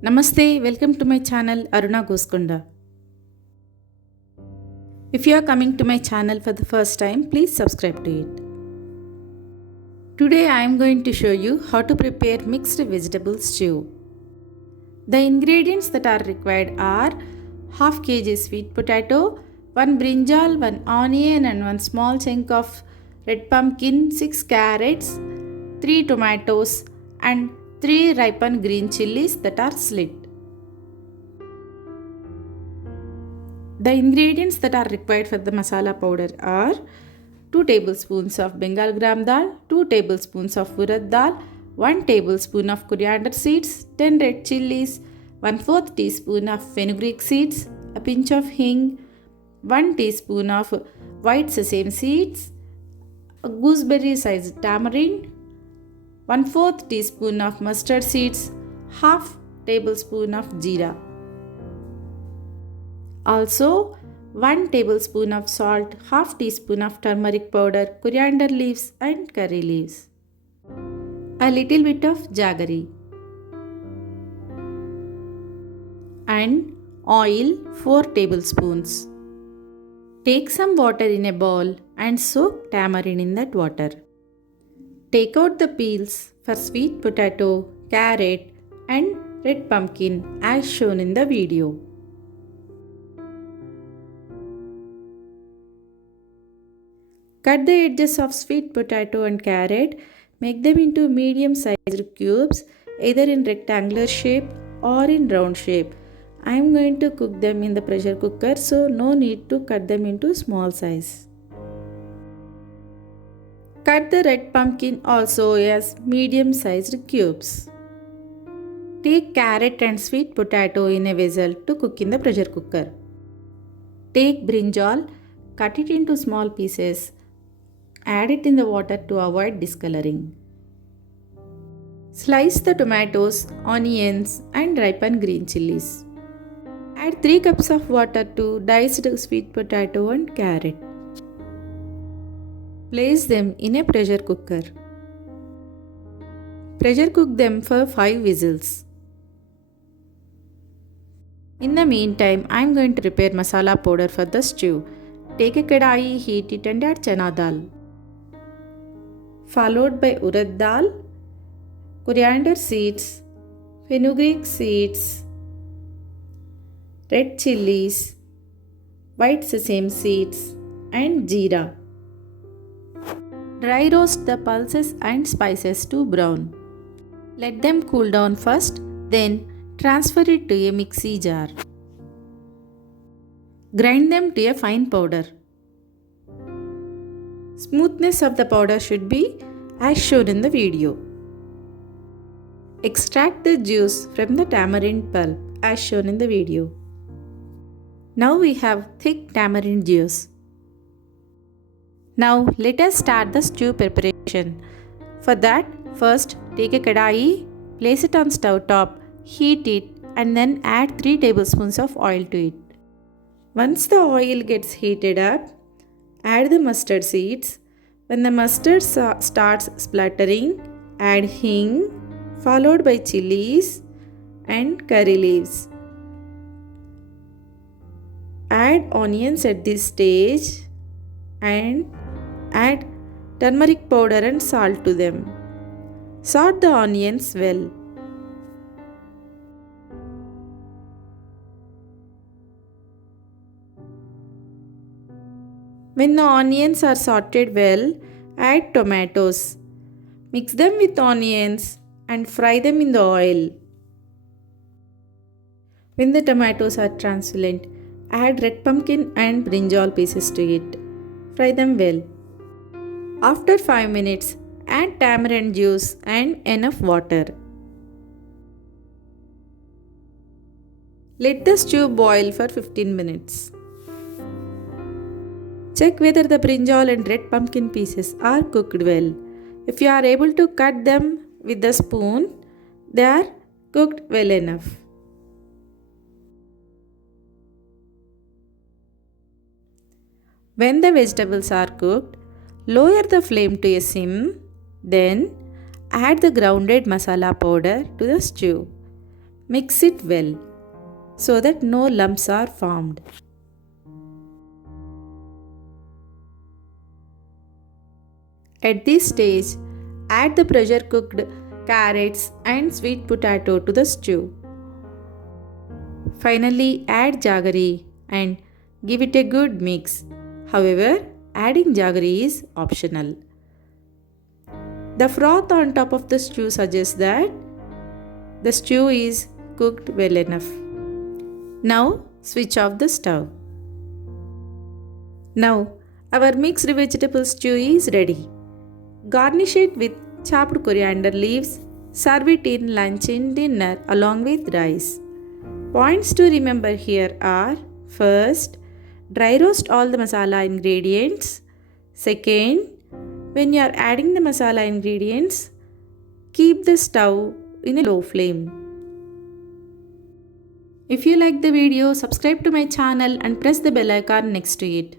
Namaste, welcome to my channel Aruna Gosukonda. If you are coming to my channel for the first time, please subscribe to it. Today I am going to show you how to prepare mixed vegetable stew. The ingredients that are required are half kg sweet potato, 1 brinjal, 1 onion and 1 small chunk of red pumpkin, 6 carrots, 3 tomatoes and 3 ripened green chilies that are slit. The ingredients that are required for the masala powder are 2 tablespoons of Bengal gram dal, 2 tablespoons of urad dal, 1 tablespoon of coriander seeds, 10 red chilies, 1/4 teaspoon of fenugreek seeds, a pinch of hing, 1 teaspoon of white sesame seeds, a gooseberry sized tamarind, 1/4 teaspoon of mustard seeds, half tablespoon of jeera. Also 1 tablespoon of salt, half teaspoon of turmeric powder, coriander leaves and curry leaves. A little bit of jaggery. And oil 4 tablespoons. Take some water in a bowl and soak tamarind in that water. Take out the peels for sweet potato, carrot and red pumpkin as shown in the video. Cut the edges of sweet potato and carrot, make them into medium sized cubes either in rectangular shape or in round shape. I am going to cook them in the pressure cooker, so no need to cut them into small size. Cut the red pumpkin also as medium sized cubes. Take carrot and sweet potato in a vessel to cook in the pressure cooker. Take brinjal, cut it into small pieces. Add it in the water to avoid discoloring. Slice the tomatoes, onions and ripened green chilies. Add 3 cups of water to diced sweet potato and carrot. Place them in a pressure cooker. Pressure cook them for 5 whistles. In the meantime, I am going to prepare masala powder for the stew. Take a kadai, heat it and add chana dal. Followed by urad dal, coriander seeds, fenugreek seeds, red chilies, white sesame seeds and jeera. Dry roast the pulses and spices to brown. Let them cool down first, then transfer it to a mixie jar. Grind them to a fine powder. Smoothness of the powder should be as shown in the video. Extract the juice from the tamarind pulp as shown in the video. Now we have thick tamarind juice. Now let us start the stew preparation. For that, first take a kadai, place it on stove top, heat it and then add 3 tablespoons of oil to it. Once the oil gets heated up, add the mustard seeds. When the mustard starts spluttering, add hing followed by chilies and curry leaves. Add onions at this stage and add turmeric powder and salt to them. Saute the onions well. When the onions are sauteed well, add tomatoes. Mix them with onions and fry them in the oil. When the tomatoes are translucent, add red pumpkin and brinjal pieces to it. Fry them well. After 5 minutes, add tamarind juice and enough water. Let the stew boil for 15 minutes. Check whether the brinjal and red pumpkin pieces are cooked well. If you are able to cut them with the spoon, they are cooked well enough. When the vegetables are cooked, lower the flame to a sim, then add the grounded masala powder to the stew. Mix it well so that no lumps are formed. At this stage, add the pressure cooked carrots and sweet potato to the stew. Finally, add jaggery and give it a good mix. However, adding jaggery is optional. The froth on top of the stew suggests that the stew is cooked well enough. Now, switch off the stove. Now, our mixed vegetable stew is ready. Garnish it with chopped coriander leaves. Serve it in lunch and dinner along with rice. Points to remember here are: first, dry roast all the masala ingredients. Second, when you are adding the masala ingredients, keep the stove in a low flame. If you like the video, subscribe to my channel and press the bell icon next to it.